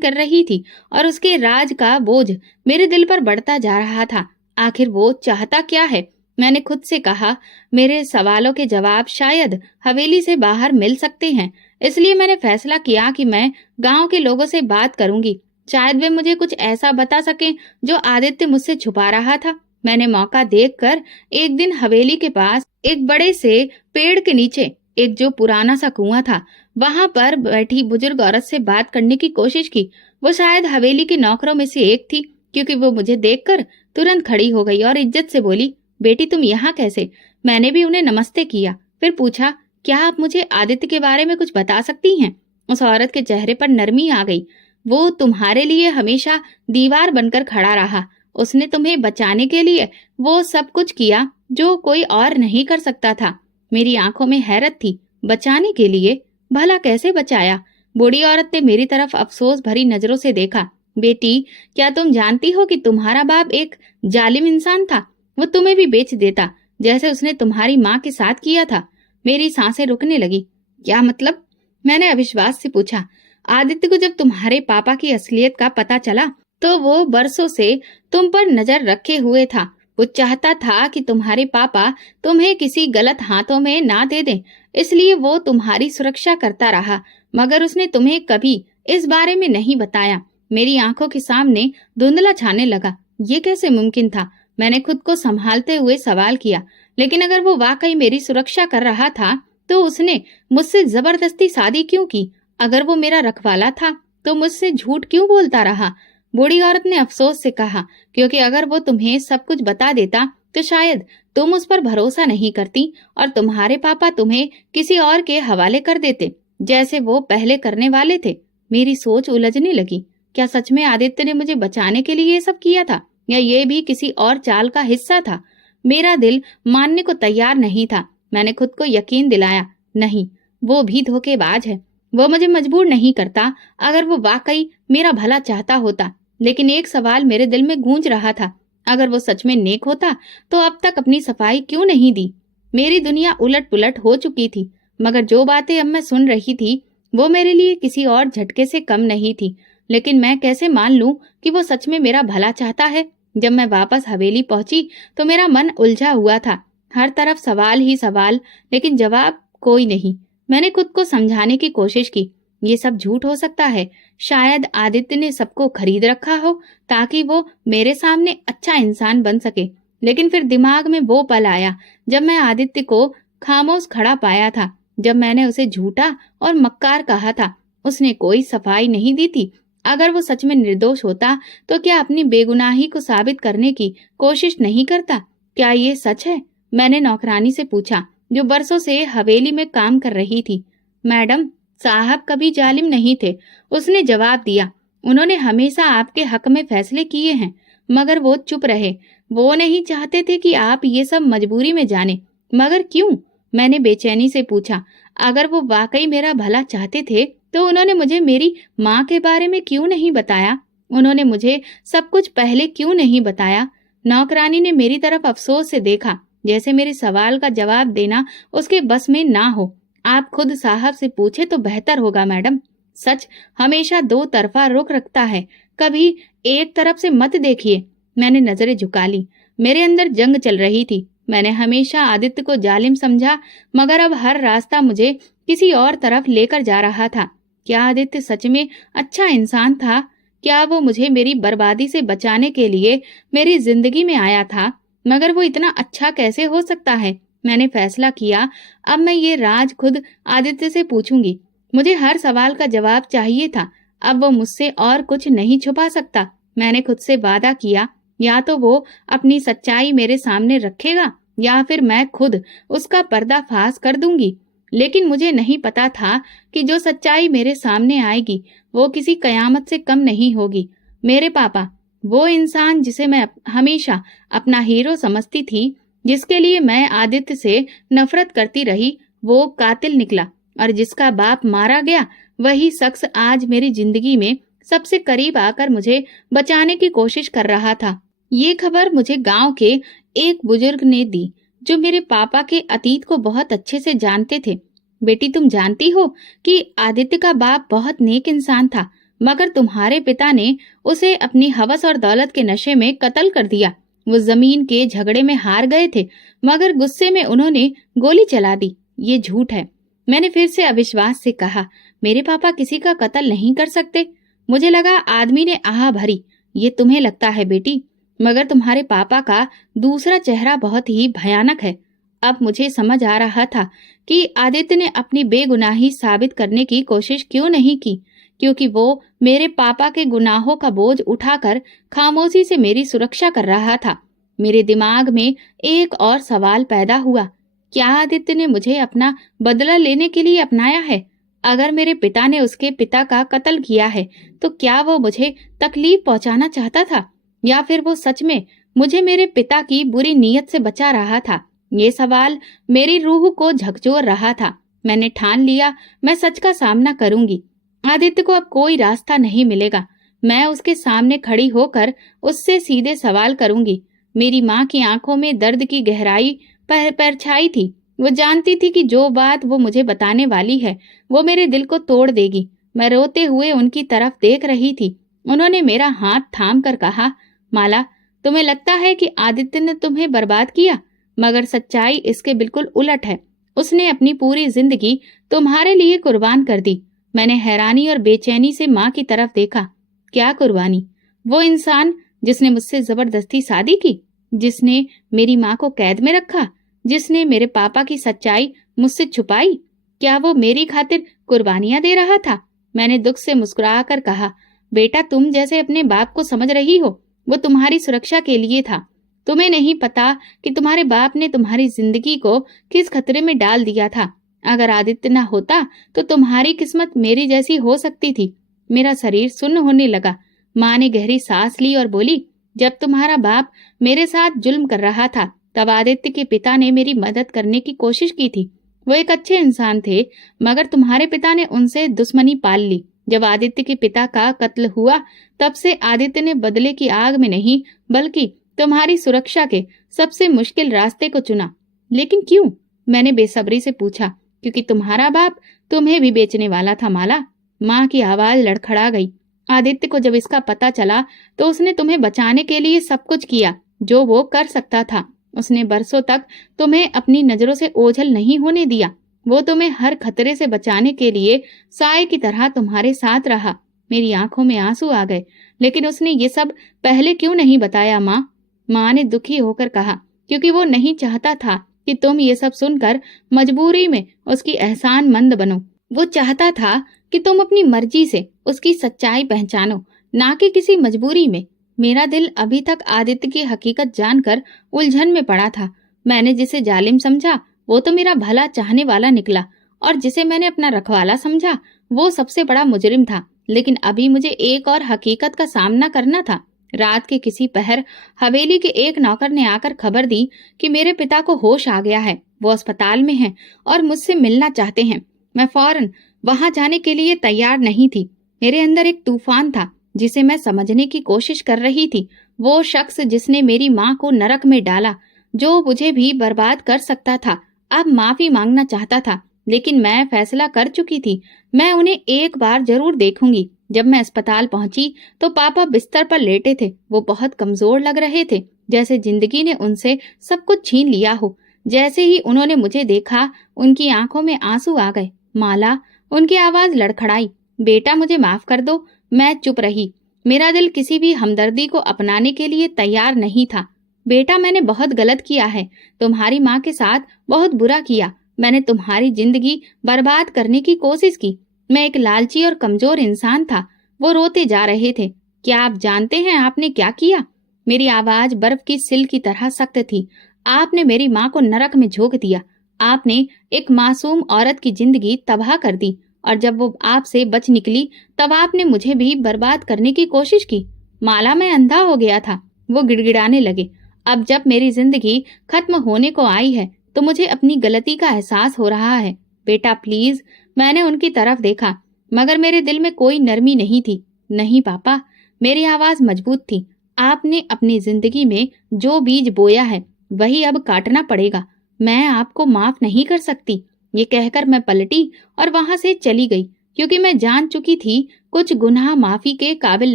कर रही थी और उसके राज का बोझ मेरे दिल पर बढ़ता जा रहा था। आखिर वो चाहता क्या है? मैंने खुद से कहा, मेरे सवालों के जवाब शायद हवेली से बाहर मिल सकते हैं। इसलिए मैंने फैसला किया कि मैं गांव के लोगों से बात करूंगी। शायद वे मुझे कुछ ऐसा बता सकें जो आदित्य मुझसे छुपा रहा था। मैंने मौका देखकर एक दिन हवेली के पास एक बड़े से पेड़ के नीचे एक जो पुराना सा कुआं था, वहां पर बैठी बुजुर्ग औरत से बात करने की कोशिश की। वो शायद हवेली के नौकरों में से एक थी, क्योंकि वो मुझे देखकर तुरंत खड़ी हो गई और इज्जत से बोली, बेटी तुम यहाँ कैसे? मैंने भी उन्हें नमस्ते किया, फिर पूछा, क्या आप मुझे आदित्य के बारे में कुछ बता सकती हैं? उस औरत के चेहरे पर नरमी आ गई। वो तुम्हारे लिए हमेशा दीवार बनकर खड़ा रहा। उसने तुम्हें बचाने के लिए वो सब कुछ किया जो कोई और नहीं कर सकता था। मेरी आंखों में हैरत थी। बचाने के लिए? भला कैसे बचाया? बूढ़ी औरत ने मेरी तरफ अफसोस भरी नजरों से देखा। बेटी, क्या तुम जानती हो कि तुम्हारा बाप एक जालिम इंसान था? वो तुम्हें भी बेच देता, जैसे उसने तुम्हारी माँ के साथ किया था। मेरी सांसें रुकने लगी। क्या मतलब? मैंने अविश्वास से पूछा। आदित्य को जब तुम्हारे पापा की असलियत का पता चला तो वो बरसों से तुम पर नजर रखे हुए था। वो चाहता था कि तुम्हारे पापा तुम्हें किसी गलत हाथों में ना दे दें, इसलिए वो तुम्हारी सुरक्षा करता रहा, मगर उसने तुम्हें कभी इस बारे में नहीं बताया। मेरी आंखों के सामने धुंधला छाने लगा। ये कैसे मुमकिन था? मैंने खुद को संभालते हुए सवाल किया, लेकिन अगर वो वाकई मेरी सुरक्षा कर रहा था तो उसने मुझसे जबरदस्ती शादी क्यों की? अगर वो मेरा रखवाला था तो मुझसे झूठ क्यों बोलता रहा? बूढ़ी औरत ने अफसोस से कहा, क्योंकि अगर वो तुम्हें सब कुछ बता देता तो शायद तुम उस पर भरोसा नहीं करती और तुम्हारे पापा तुम्हें किसी और के हवाले कर देते, जैसे वो पहले करने वाले थे। मेरी सोच उलझने लगी। क्या सच में आदित्य ने मुझे बचाने के लिए ये सब किया था, या ये भी किसी और चाल का हिस्सा था? मेरा दिल मानने को तैयार नहीं था। मैंने खुद को यकीन दिलाया, नहीं, वो भी धोखेबाज है। वो मुझे मजबूर नहीं करता। अगर वो वाकई मेरा भला चाहता होता। लेकिन एक सवाल मेरे दिल में गूंज रहा था, अगर वो सच में नेक होता तो अब तक अपनी सफाई क्यों नहीं दी? मेरी दुनिया उलट पुलट हो चुकी थी, मगर जो बातें अब मैं सुन रही थी वो मेरे लिए किसी और झटके से कम नहीं थी। लेकिन मैं कैसे मान लूं कि वो सच में मेरा भला चाहता है? जब मैं वापस हवेली पहुंची तो मेरा मन उलझा हुआ था। हर तरफ सवाल ही सवाल, लेकिन जवाब कोई नहीं। मैंने खुद को समझाने की कोशिश की, ये सब झूठ हो सकता है। शायद आदित्य ने सबको खरीद रखा हो ताकि वो मेरे सामने अच्छा इंसान बन सके। लेकिन फिर दिमाग में वो पल आया जब मैं आदित्य को खामोश खड़ा पाया था, जब मैंने उसे झूठा और मक्कार कहा था। उसने कोई सफाई नहीं दी थी। अगर वो सच में निर्दोष होता तो क्या अपनी बेगुनाही को साबित करने की कोशिश नहीं करता? क्या ये सच है? मैंने नौकरानी से पूछा, जो बरसों से हवेली में काम कर रही थी। मैडम, साहब कभी जालिम नहीं थे, उसने जवाब दिया। उन्होंने हमेशा आपके हक में फैसले किए हैं, मगर वो चुप रहे। वो नहीं चाहते थे कि आप ये सब मजबूरी में जाने। मगर क्यों? मैंने बेचैनी से पूछा। अगर वो वाकई मेरा भला चाहते थे तो उन्होंने मुझे मेरी माँ के बारे में क्यों नहीं बताया? उन्होंने मुझे सब कुछ पहले क्यों नहीं बताया? नौकरानी ने मेरी तरफ अफसोस से देखा, जैसे मेरे सवाल का जवाब देना उसके बस में ना हो। आप खुद साहब से पूछे तो बेहतर होगा मैडम। सच हमेशा दो तरफा रुख रखता है, कभी एक तरफ से मत देखिए। मैंने नजरें झुका ली। मेरे अंदर जंग चल रही थी। मैंने हमेशा आदित्य को जालिम समझा, मगर अब हर रास्ता मुझे किसी और तरफ लेकर जा रहा था। क्या आदित्य सच में अच्छा इंसान था? क्या वो मुझे मेरी बर्बादी से बचाने के लिए मेरी जिंदगी में आया था? मगर वो इतना अच्छा कैसे हो सकता है? मैंने फैसला किया, अब मैं ये राज खुद आदित्य से पूछूंगी। मुझे हर सवाल का जवाब चाहिए था। अब वो मुझसे और कुछ नहीं छुपा सकता। मैंने खुद से वादा किया, या तो वो अपनी सच्चाई मेरे सामने रखेगा या फिर मैं खुद उसका पर्दाफाश कर दूंगी। लेकिन मुझे नहीं पता था कि जो सच्चाई मेरे सामने आएगी वो किसी कयामत से कम नहीं होगी। मेरे पापा, वो इंसान जिसे मैं हमेशा अपना हीरो समझती थी, जिसके लिए मैं आदित्य से नफरत करती रही, वो कातिल निकला। और जिसका बाप मारा गया, वही शख्स आज मेरी जिंदगी में सबसे करीब आकर मुझे बचाने की कोशिश कर रहा था। ये खबर मुझे गांव के एक बुजुर्ग ने दी, जो मेरे पापा के अतीत को बहुत अच्छे से जानते थे। बेटी, तुम जानती हो कि आदित्य का बाप बहुत नेक इंसान था, मगर तुम्हारे पिता ने उसे अपनी हवस और दौलत के नशे में कत्ल कर दिया। वो जमीन के झगड़े में हार गए थे, मगर गुस्से में उन्होंने गोली चला दी। ये झूठ है। मैंने फिर से अविश्वास से कहा, मेरे पापा किसी का कत्ल नहीं कर सकते। मुझे लगा आदमी ने आह भरी। ये तुम्हें लगता है बेटी, मगर तुम्हारे पापा का दूसरा चेहरा बहुत ही भयानक है। अब मुझे समझ आ रहा था कि आदित्य ने अपनी बेगुनाही साबित करने की कोशिश क्यों नहीं की, क्योंकि वो मेरे पापा के गुनाहों का बोझ उठाकर खामोशी से मेरी सुरक्षा कर रहा था। मेरे दिमाग में एक और सवाल पैदा हुआ, क्या आदित्य ने मुझे अपना बदला लेने के लिए अपनाया है? अगर मेरे पिता ने उसके पिता का कत्ल किया है, तो क्या वो मुझे तकलीफ पहुंचाना चाहता था, या फिर वो सच में मुझे मेरे पिता की बुरी नीयत से बचा रहा था? ये सवाल मेरी रूह को झकझोर रहा था। मैंने ठान लिया, मैं सच का सामना करूंगी। आदित्य को अब कोई रास्ता नहीं मिलेगा। मैं उसके सामने खड़ी होकर उससे सीधे सवाल करूंगी। मेरी माँ की आंखों में दर्द की गहराई परछाई थी। वो जानती थी कि जो बात वो मुझे बताने वाली है, वो मेरे दिल को तोड़ देगी। मैं रोते हुए उनकी तरफ देख रही थी। उन्होंने मेरा हाथ थाम कर कहा, माला, तुम्हें लगता है कि आदित्य ने तुम्हें बर्बाद किया, मगर सच्चाई इसके बिल्कुल उलट है। उसने अपनी पूरी जिंदगी तुम्हारे लिए कुर्बान कर दी। मैंने हैरानी और बेचैनी से माँ की तरफ देखा। क्या कुर्बानी? वो इंसान जिसने मुझसे जबरदस्ती शादी की, जिसने मेरी माँ को कैद में रखा, जिसने मेरे पापा की सच्चाई मुझसे छुपाई, क्या वो मेरी खातिर कुर्बानियां दे रहा था? मैंने दुख से मुस्कुराकर कहा, बेटा, तुम जैसे अपने बाप को समझ रही हो, वो तुम्हारी सुरक्षा के लिए था। तुम्हें नहीं पता कि तुम्हारे बाप ने तुम्हारी जिंदगी को किस खतरे में डाल दिया था। अगर आदित्य न होता तो तुम्हारी किस्मत मेरी जैसी हो सकती थी। मेरा शरीर सुन्न होने लगा। माँ ने गहरी सांस ली और बोली, जब तुम्हारा बाप मेरे साथ जुल्म कर रहा था, तब आदित्य के पिता ने मेरी मदद करने की कोशिश की थी। वो एक अच्छे इंसान थे, मगर तुम्हारे पिता ने उनसे दुश्मनी पाल ली। जब आदित्य के पिता का कत्ल हुआ, तब से आदित्य ने बदले की आग में नहीं, बल्कि तुम्हारी सुरक्षा के सबसे मुश्किल रास्ते को चुना। लेकिन क्यों? मैंने बेसब्री से पूछा। क्योंकि तुम्हारा बाप तुम्हें भी बेचने वाला था, माला। माँ की आवाज लड़खड़ा गई। आदित्य को जब इसका पता चला, तो उसने तुम्हें बचाने के लिए सब कुछ किया जो वो कर सकता था। उसने बरसों तक तुम्हें अपनी नजरों से ओझल नहीं होने दिया। वो तुम्हें हर खतरे से बचाने के लिए साए की तरह तुम्हारे साथ रहा। मेरी आंखों में आंसू आ गए। लेकिन उसने ये सब पहले क्यों नहीं बताया, माँ? माँ ने दुखी होकर कहा, क्योंकि वो नहीं चाहता था कि तुम ये सब सुनकर मजबूरी में उसकी एहसानमंद बनो। वो चाहता था कि तुम अपनी मर्जी से उसकी सच्चाई पहचानो, ना कि किसी मजबूरी में। मेरा दिल अभी तक आदित्य की हकीकत जानकर उलझन में पड़ा था। मैंने जिसे जालिम समझा, वो तो मेरा भला चाहने वाला निकला, और जिसे मैंने अपना रखवाला समझा, वो सबसे बड़ा मुजरिम था। लेकिन अभी मुझे एक और हकीकत का सामना करना था। रात के किसी पहर हवेली के एक नौकर ने आकर खबर दी कि मेरे पिता को होश आ गया है, वो अस्पताल में हैं और मुझसे मिलना चाहते हैं। मैं फौरन वहां जाने के लिए तैयार नहीं थी। मेरे अंदर एक तूफान था जिसे मैं समझने की कोशिश कर रही थी। वो शख्स जिसने मेरी माँ को नरक में डाला, जो मुझे भी बर्बाद कर सकता था, अब माफी मांगना चाहता था। लेकिन मैं फैसला कर चुकी थी, मैं उन्हें एक बार जरूर देखूंगी। जब मैं अस्पताल पहुंची तो पापा बिस्तर पर लेटे थे। वो बहुत कमजोर लग रहे थे। जैसे जिंदगी ने उनसे सब कुछ छीन लिया हो। जैसे ही उन्होंने मुझे देखा, उनकी आंखों में आंसू आ गए। माला, उनकी आवाज लड़खड़ाई। बेटा मुझे माफ कर दो। मैं चुप रही। मेरा दिल किसी भी हमदर्दी को अपनाने के लिए तैयार नहीं था। बेटा, मैंने बहुत गलत किया है। तुम्हारी माँ के साथ बहुत बुरा किया। मैंने तुम्हारी जिंदगी बर्बाद करने की कोशिश की। मैं एक लालची और कमजोर इंसान था। वो रोते जा रहे थे। क्या आप जानते हैं आपने क्या किया? मेरी आवाज बर्फ की सिल की तरह सख्त थी। आपने मेरी माँ को नरक में झोंक दिया। आपने एक मासूम औरत की जिंदगी तबाह कर दी, और जब वो आपसे बच निकली तब आपने मुझे भी बर्बाद करने की कोशिश की। माला, मैं अंधा हो गया था। वो गिड़गिड़ाने लगे। अब जब मेरी जिंदगी खत्म होने को आई है तो मुझे अपनी गलती का एहसास हो रहा है। बेटा प्लीज। मैंने उनकी तरफ देखा, मगर मेरे दिल में कोई नरमी नहीं थी। नहीं पापा, मेरी आवाज मजबूत थी। आपने अपनी जिंदगी में जो बीज बोया है वही अब काटना पड़ेगा। मैं आपको माफ नहीं कर सकती। ये कहकर मैं पलटी और वहां से चली गई, क्योंकि मैं जान चुकी थी कुछ गुनाह माफी के काबिल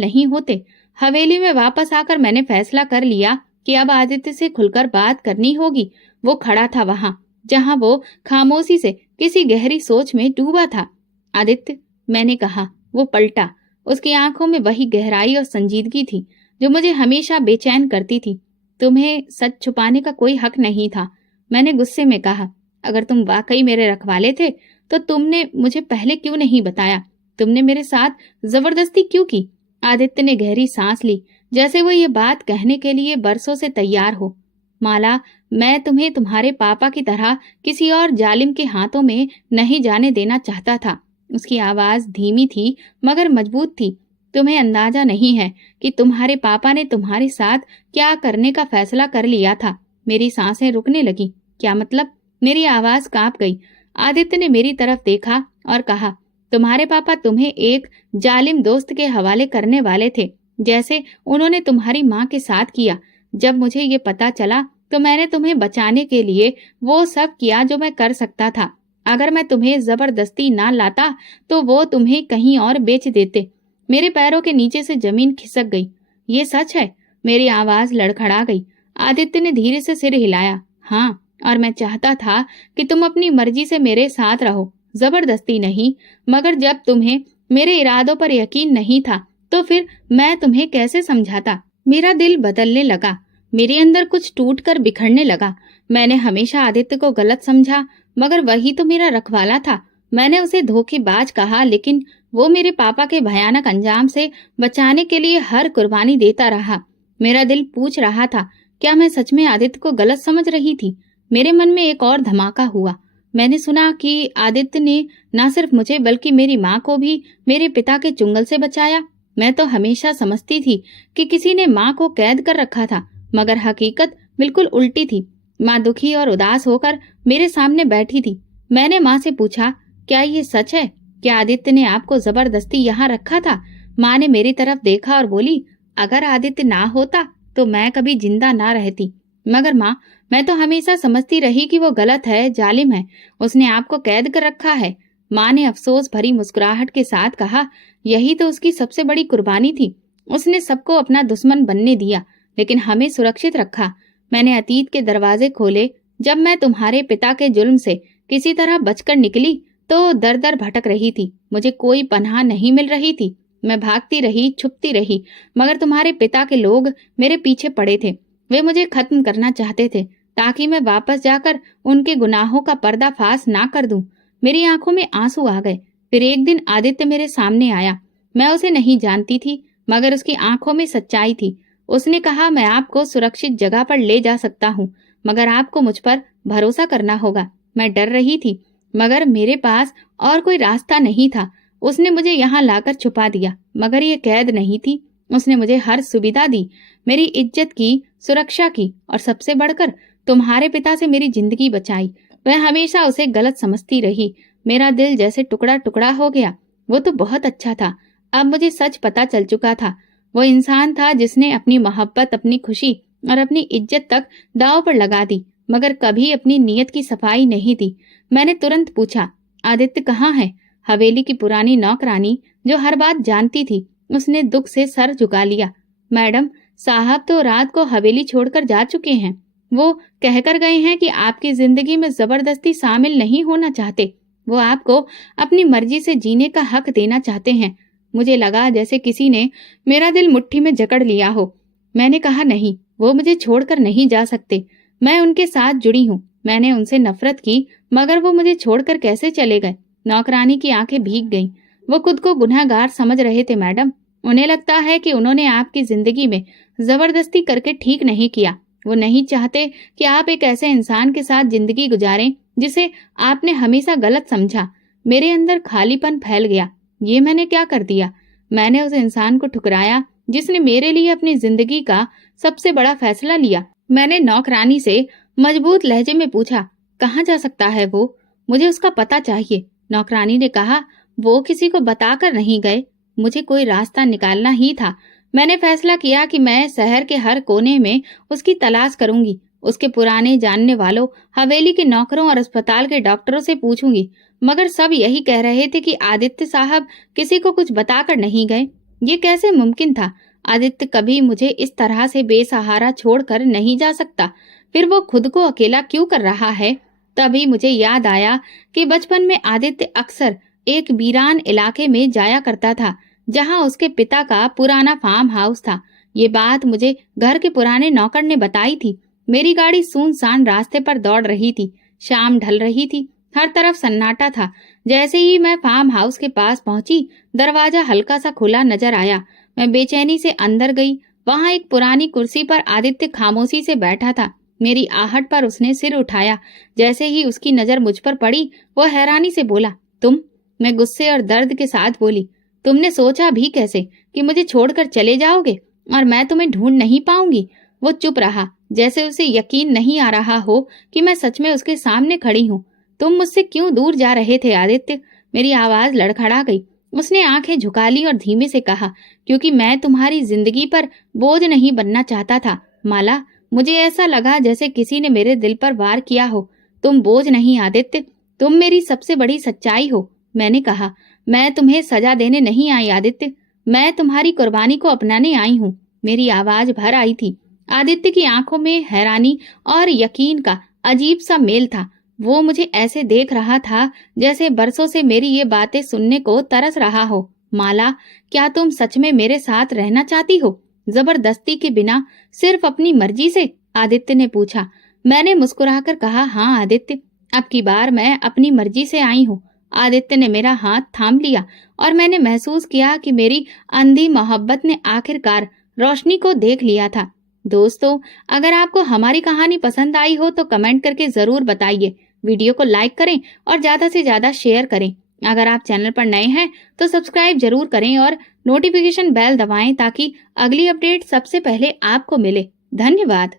नहीं होते। हवेली में वापस आकर मैंने फैसला कर लिया कि अब आदित्य से खुलकर बात करनी होगी। वो खड़ा था वहां जहां वो खामोशी से किसी गहरी सोच में डूबा था। आदित्य, मैंने कहा। वो पलटा। उसकी आंखों में वही गहराई और संजीदगी थी जो मुझे हमेशा बेचैन करती थी। तुम्हें सच छुपाने का कोई हक नहीं था, मैंने गुस्से में कहा। अगर तुम वाकई मेरे रखवाले थे तो तुमने मुझे पहले क्यों नहीं बताया? तुमने मेरे साथ जबरदस्ती क्यों की? आदित्य ने गहरी सांस ली, जैसे वो ये बात कहने के लिए बरसों से तैयार हो। माला, मैं तुम्हें तुम्हारे पापा की तरह किसी और जालिम के हाथों में नहीं जाने देना चाहता था। उसकी आवाज धीमी थी मगर मजबूत थी। तुम्हें अंदाजा नहीं है कि तुम्हारे पापा ने तुम्हारे साथ क्या करने का फैसला कर लिया था। मेरी सांसें रुकने लगी। क्या मतलब? मेरी आवाज कांप गई। आदित्य ने मेरी तरफ देखा और कहा, तुम्हारे पापा तुम्हें एक जालिम दोस्त के हवाले करने वाले थे, जैसे उन्होंने तुम्हारी माँ के साथ किया। जब मुझे ये पता चला तो मैंने तुम्हें बचाने के लिए वो सब किया जो मैं कर सकता था। अगर मैं तुम्हें जबरदस्ती ना लाता तो वो तुम्हें कहीं और बेच देते। मेरे पैरों के नीचे से जमीन खिसक गई। ये सच है? मेरी आवाज लड़खड़ा गई। आदित्य ने धीरे से सिर हिलाया। हाँ, और मैं चाहता था कि तुम अपनी मर्जी से मेरे साथ रहो, जबरदस्ती नहीं। मगर जब तुम्हें मेरे इरादों पर यकीन नहीं था तो फिर मैं तुम्हें कैसे समझाता? मेरा दिल बदलने लगा। मेरे अंदर कुछ टूट कर बिखरने लगा। मैंने हमेशा आदित्य को गलत समझा, मगर वही तो मेरा रखवाला था। मैंने उसे धोखेबाज कहा, लेकिन वो मेरे पापा के भयानक अंजाम से बचाने के लिए हर कुर्बानी देता रहा। मेरा दिल पूछ रहा था, क्या मैं सच में आदित्य को गलत समझ रही थी? मेरे मन में एक और धमाका हुआ। मैंने सुना कि आदित्य ने न सिर्फ मुझे बल्कि मेरी माँ को भी मेरे पिता के चुंगल से बचाया। मैं तो हमेशा समझती थी कि किसी ने माँ को कैद कर रखा था, मगर हकीकत बिल्कुल उल्टी थी। माँ दुखी और उदास होकर मेरे सामने बैठी थी। मैंने माँ से पूछा, क्या ये सच है? क्या आदित्य ने आपको जबरदस्ती यहाँ रखा था? माँ ने मेरी तरफ देखा और बोली, अगर आदित्य ना होता तो मैं कभी जिंदा ना रहती। मगर माँ, मैं तो हमेशा समझती रही कि वो गलत है, जालिम है। उसने आपको कैद कर रखा है। माँ ने अफसोस भरी मुस्कुराहट के साथ कहा, यही तो उसकी सबसे बड़ी कुर्बानी थी। उसने सबको अपना दुश्मन बनने दिया, लेकिन हमें सुरक्षित रखा। मैंने अतीत के दरवाजे खोले। जब मैं तुम्हारे पिता के जुल्म से किसी तरह बचकर निकली तो दर दर भटक रही थी। मुझे कोई पनाह नहीं मिल रही थी। मैं भागती रही, छुपती रही, मगर तुम्हारे पिता के लोग मेरे पीछे पड़े थे। वे मुझे खत्म करना चाहते थे ताकि मैं वापस जाकर उनके गुनाहों का पर्दाफाश ना कर दूं। मेरी आंखों में आंसू आ गए। फिर एक दिन आदित्य मेरे सामने आया। मैं उसे नहीं जानती थी, मगर उसकी आंखों में सच्चाई थी। उसने कहा, मैं आपको सुरक्षित जगह पर ले जा सकता हूँ, मगर आपको मुझ पर भरोसा करना होगा। मैं डर रही थी, मगर मेरे पास और कोई रास्ता नहीं था। उसने मुझे यहाँ लाकर छुपा दिया, मगर ये कैद नहीं थी। उसने मुझे हर सुविधा दी, मेरी इज्जत की, सुरक्षा की, और सबसे बढ़कर तुम्हारे पिता से मेरी जिंदगी बचाई। वह हमेशा उसे गलत समझती रही। मेरा दिल जैसे टुकड़ा टुकड़ा हो गया। वो तो बहुत अच्छा था। अब मुझे सच पता चल चुका था। वो इंसान था जिसने अपनी मोहब्बत, अपनी खुशी और अपनी इज्जत तक दांव पर लगा दी, मगर कभी अपनी नीयत की सफाई नहीं दी। मैंने तुरंत पूछा, आदित्य कहाँ है? हवेली की पुरानी नौकरानी जो हर बात जानती थी, उसने दुख से सर झुका लिया। मैडम, साहब तो रात को हवेली छोड़कर जा चुके हैं। वो कहकर गए हैं कि आपकी जिंदगी में जबरदस्ती शामिल नहीं होना चाहते। वो आपको अपनी मर्जी से जीने का हक देना चाहते हैं। मुझे लगा जैसे किसी ने मेरा दिल मुट्ठी में जकड़ लिया हो। मैंने कहा नहीं, वो मुझे छोड़कर नहीं जा सकते। मैं उनके साथ जुड़ी हूँ। मैंने उनसे नफरत की, मगर वो मुझे छोड़कर कैसे चले गए? नौकरानी की आंखें भीग गईं। वो खुद को गुनहगार समझ रहे थे मैडम। उन्हें लगता है कि उन्होंने आपकी जिंदगी में जबरदस्ती करके ठीक नहीं किया। वो नहीं चाहते कि आप एक ऐसे इंसान के साथ जिंदगी गुजारें जिसे आपने हमेशा गलत समझा। मेरे अंदर खालीपन फैल गया। ये मैंने क्या कर दिया? मैंने उस इंसान को ठुकराया जिसने मेरे लिए अपनी जिंदगी का सबसे बड़ा फैसला लिया। मैंने नौकरानी से मजबूत लहजे में पूछा, कहाँ जा सकता है वो? मुझे उसका पता चाहिए। नौकरानी ने कहा, वो किसी को बताकर नहीं गए। मुझे कोई रास्ता निकालना ही था। मैंने फैसला किया कि मैं शहर के हर कोने में उसकी तलाश करूंगी। उसके पुराने जानने वालों, हवेली के नौकरों और अस्पताल के डॉक्टरों से पूछूंगी, मगर सब यही कह रहे थे कि आदित्य साहब किसी को कुछ बताकर नहीं गए। ये कैसे मुमकिन था? आदित्य कभी मुझे इस तरह से बेसहारा छोड़कर नहीं जा सकता। फिर वो खुद को अकेला क्यों कर रहा है? तभी मुझे याद आया कि बचपन में आदित्य अक्सर एक वीरान इलाके में जाया करता था, जहां उसके पिता का पुराना फार्म हाउस था। ये बात मुझे घर के पुराने नौकर ने बताई थी। मेरी गाड़ी सुनसान रास्ते पर दौड़ रही थी। शाम ढल रही थी। हर तरफ सन्नाटा था। जैसे ही मैं फार्म हाउस के पास पहुंची, दरवाजा हल्का सा खुला नजर आया। मैं बेचैनी से अंदर गई। वहां एक पुरानी कुर्सी पर आदित्य खामोशी से बैठा था। मेरी आहट पर उसने सिर उठाया। जैसे ही उसकी नजर मुझ पर पड़ी, वो हैरानी से बोला, तुम? मैं गुस्से और दर्द के साथ बोली, तुमने सोचा भी कैसे कि मुझे छोड़कर चले जाओगे और मैं तुम्हें ढूंढ नहीं पाऊंगी? वो चुप रहा, जैसे उसे यकीन नहीं आ रहा हो कि मैं सच में उसके सामने खड़ी हूँ। तुम मुझसे क्यों दूर जा रहे थे आदित्य? मेरी आवाज लड़खड़ा गई। उसने आंखें झुका ली और धीमे से कहा, क्योंकि मैं तुम्हारी जिंदगी पर बोझ नहीं बनना चाहता था माला। मुझे ऐसा लगा जैसे किसी ने मेरे दिल पर वार किया हो। तुम बोझ नहीं आदित्य, तुम मेरी सबसे बड़ी सच्चाई हो। मैंने कहा, मैं तुम्हें सजा देने नहीं आई आदित्य, मैं तुम्हारी कुर्बानी को अपनाने आई हूँ। मेरी आवाज भर आई थी। आदित्य की आंखों में हैरानी और यकीन का अजीब सा मेल था। वो मुझे ऐसे देख रहा था जैसे बरसों से मेरी ये बातें सुनने को तरस रहा हो। माला, क्या तुम सच में मेरे साथ रहना चाहती हो? जबरदस्ती के बिना, सिर्फ अपनी मर्जी से? आदित्य ने पूछा। मैंने मुस्कुराकर कहा, हाँ आदित्य, अब की बार मैं अपनी मर्जी से आई हूँ। आदित्य ने मेरा हाथ थाम लिया और मैंने महसूस किया कि मेरी अंधी मोहब्बत ने आखिरकार रोशनी को देख लिया था। दोस्तों, अगर आपको हमारी कहानी पसंद आई हो तो कमेंट करके जरूर बताइए। वीडियो को लाइक करें और ज्यादा से ज्यादा शेयर करें। अगर आप चैनल पर नए हैं तो सब्सक्राइब जरूर करें और नोटिफिकेशन बेल दबाएं ताकि अगली अपडेट सबसे पहले आपको मिले। धन्यवाद।